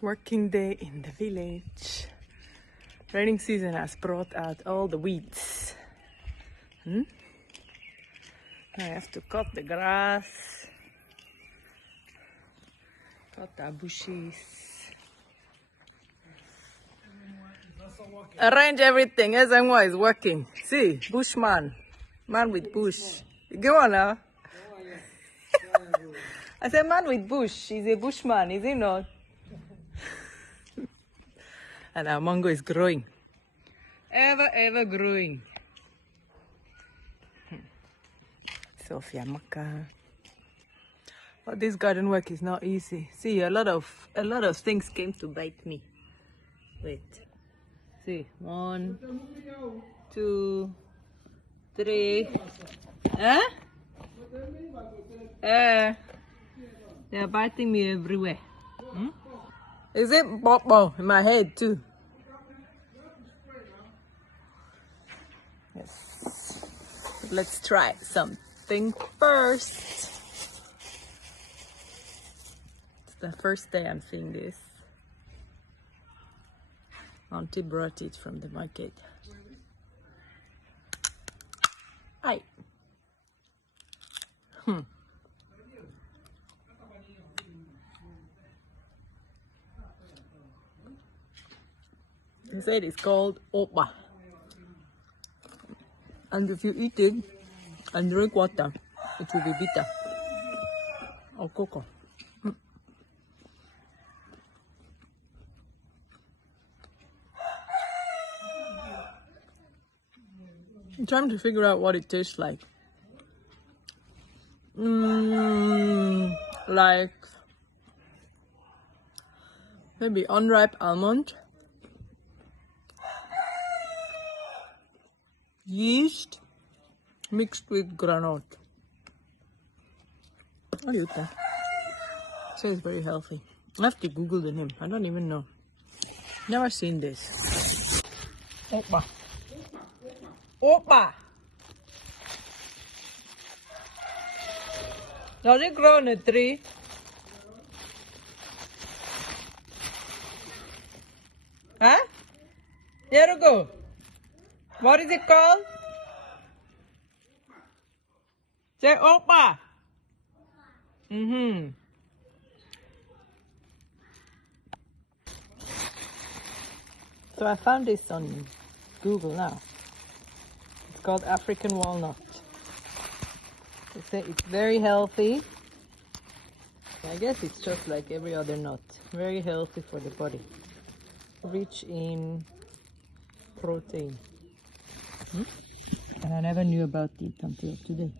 Working day in the village. Raining season has brought out all the weeds. I have to cut the grass, cut the bushes, arrange everything. Ezenwa is working. See, bushman, man with bush. Go on now. I said man with bush. He's a bushman, is he not? And our mango is growing. Ever growing. Sophia Maka. But this garden work is not easy. See, a lot of things came to bite me. Wait. See, 1, 2, 3. Huh? They're biting me everywhere. Is it Bobo in my head too? Yes. Let's try something first. It's the first day I'm seeing this. Auntie brought it from the market. Aye. They said it's called Ukpa. And if you eat it and drink water, it will be bitter. Or cocoa. I'm trying to figure out what it tastes like. Like maybe unripe almond, yeast mixed with granite. What do you think? It says very healthy. I have to Google the name. I don't even know. Never seen this. Ukpa. Ukpa. Does it grow on a tree? Huh? There you go. What is it called? Say Ukpa. So I found this on Google now. It's called African walnut. They say it's very healthy. I guess it's just like every other nut. Very healthy for the body. Rich in protein. And I never knew about it until today.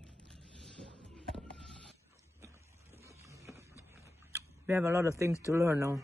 We have a lot of things to learn now.